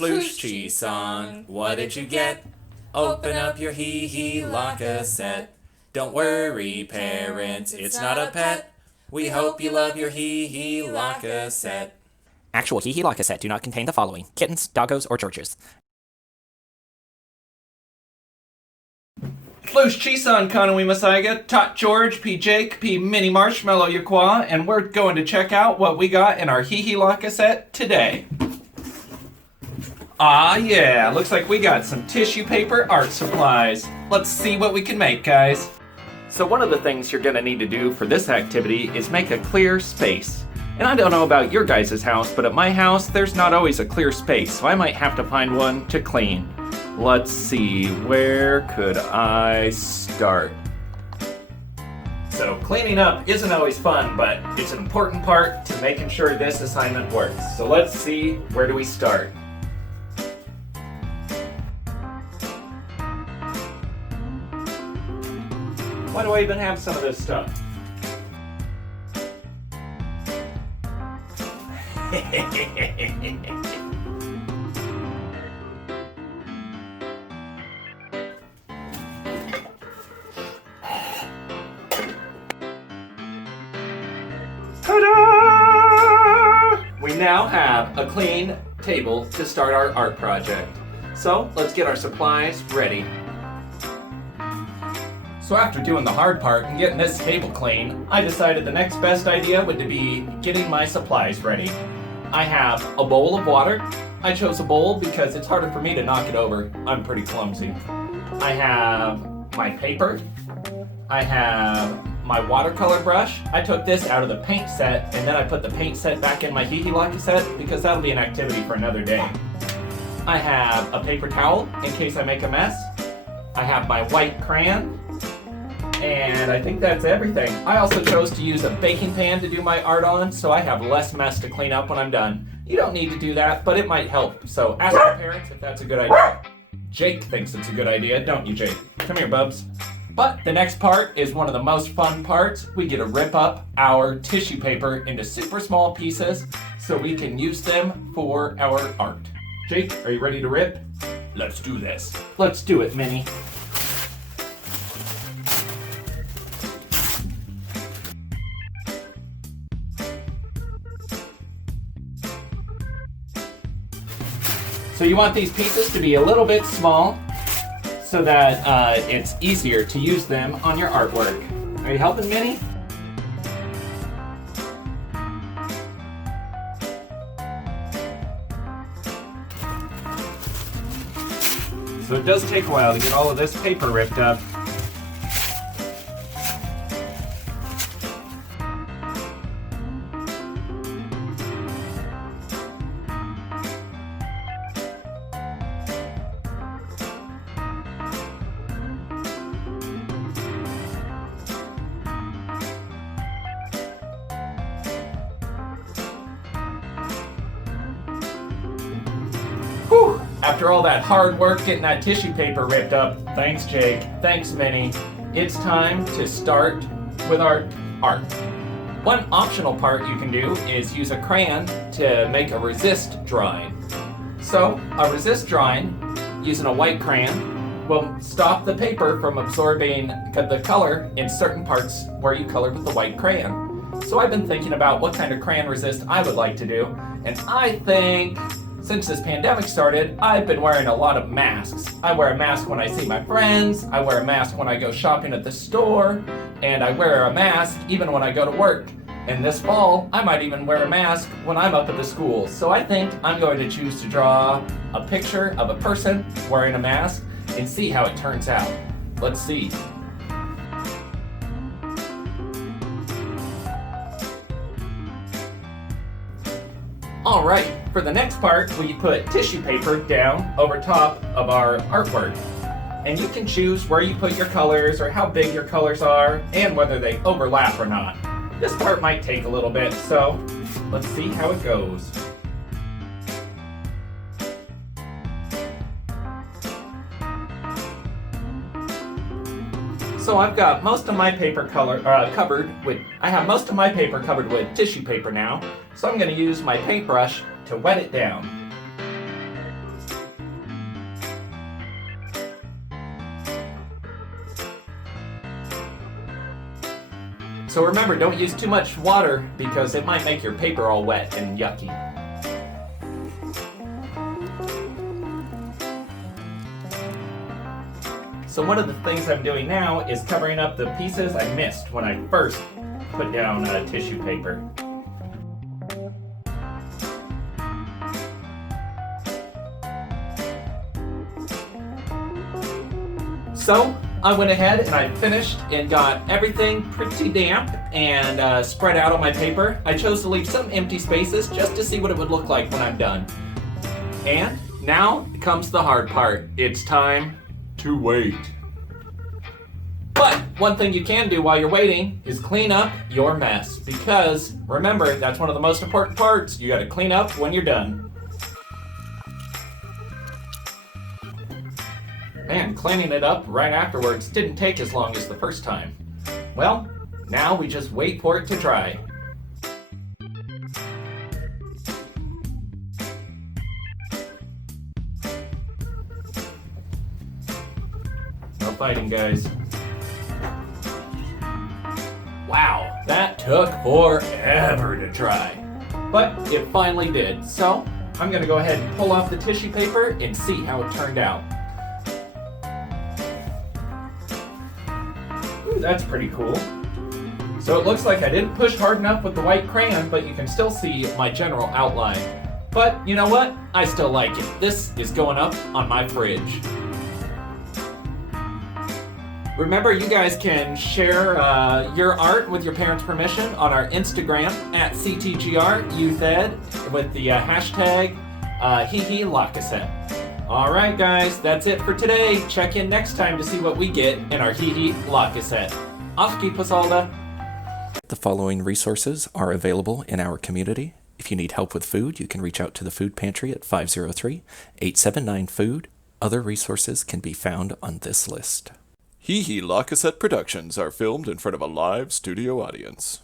Floosh cheese song, what did you get? Open up your hee-hee la cassette. Don't worry, parents, it's not a pet. We hope you love your hee-hee la cassette. Actual hee-hee la cassette do not contain the following: kittens, doggos, or churches. Floosh cheese song, Conaway Masaiga, Tot George, P. Jake, P. Mini Marshmallow Yaqua, and we're going to check out what we got in our hee-hee la cassette today. Ah, yeah, looks like we got some tissue paper art supplies. Let's see what we can make, guys. So one of the things you're gonna need to do for this activity is make a clear space. And I don't know about your guys' house, but at my house, there's not always a clear space, so I might have to find one to clean. Let's see, where could I start? So cleaning up isn't always fun, but it's an important part to making sure this assignment works. So let's see, where do we start? Why do I even have some of this stuff? Ta-da! We now have a clean table to start our art project. So let's get our supplies ready. So after doing the hard part and getting this table clean, I decided the next best idea would be getting my supplies ready. I have a bowl of water. I chose a bowl because it's harder for me to knock it over. I'm pretty clumsy. I have my paper. I have my watercolor brush. I took this out of the paint set and then I put the paint set back in my hee-hee la cassette because that'll be an activity for another day. I have a paper towel in case I make a mess. I have my white crayon. And I think that's everything. I also chose to use a baking pan to do my art on, so I have less mess to clean up when I'm done. You don't need to do that, but it might help. So ask your parents if that's a good idea. Jake thinks it's a good idea, don't you, Jake? Come here, bubs. But the next part is one of the most fun parts. We get to rip up our tissue paper into super small pieces so we can use them for our art. Jake, are you ready to rip? Let's do this. Let's do it, Minnie. So you want these pieces to be a little bit small so that it's easier to use them on your artwork. Are you helping, Minnie? So it does take a while to get all of this paper ripped up. Whew. After all that hard work getting that tissue paper ripped up, thanks Jake, thanks Minnie, it's time to start with our art. One optional part you can do is use a crayon to make a resist drawing. So a resist drawing using a white crayon will stop the paper from absorbing the color in certain parts where you colored with the white crayon. So I've been thinking about what kind of crayon resist I would like to do, and I think since this pandemic started, I've been wearing a lot of masks. I wear a mask when I see my friends, I wear a mask when I go shopping at the store, and I wear a mask even when I go to work. And this fall, I might even wear a mask when I'm up at the school. So I think I'm going to choose to draw a picture of a person wearing a mask and see how it turns out. Let's see. All right, for the next part, we put tissue paper down over top of our artwork. And you can choose where you put your colors or how big your colors are and whether they overlap or not. This part might take a little bit, so let's see how it goes. So I've got most of my paper covered with tissue paper now. So I'm going to use my paintbrush to wet it down. So remember, don't use too much water because it might make your paper all wet and yucky. So one of the things I'm doing now is covering up the pieces I missed when I first put down tissue paper. So I went ahead and I finished and got everything pretty damp and spread out on my paper. I chose to leave some empty spaces just to see what it would look like when I'm done. And now comes the hard part. It's time to wait. But one thing you can do while you're waiting is clean up your mess, because remember, that's one of the most important parts. You gotta clean up when you're done. Man, cleaning it up right afterwards didn't take as long as the first time. Well, now we just wait for it to dry. No fighting, guys. Wow, that took forever to dry. But it finally did. So I'm gonna go ahead and pull off the tissue paper and see how it turned out. Ooh, that's pretty cool. So it looks like I didn't push hard enough with the white crayon, but you can still see my general outline. But you know what? I still like it. This is going up on my fridge. Remember, you guys can share your art with your parents' permission on our Instagram at CTGRYouthEd with the hashtag HeHeLaCassette. All right, guys, that's it for today. Check in next time to see what we get in our HeHeLaCassette. Off keep us all. The following resources are available in our community. If you need help with food, you can reach out to the food pantry at 503-879-FOOD. Other resources can be found on this list. HeHeLaCassette productions are filmed in front of a live studio audience.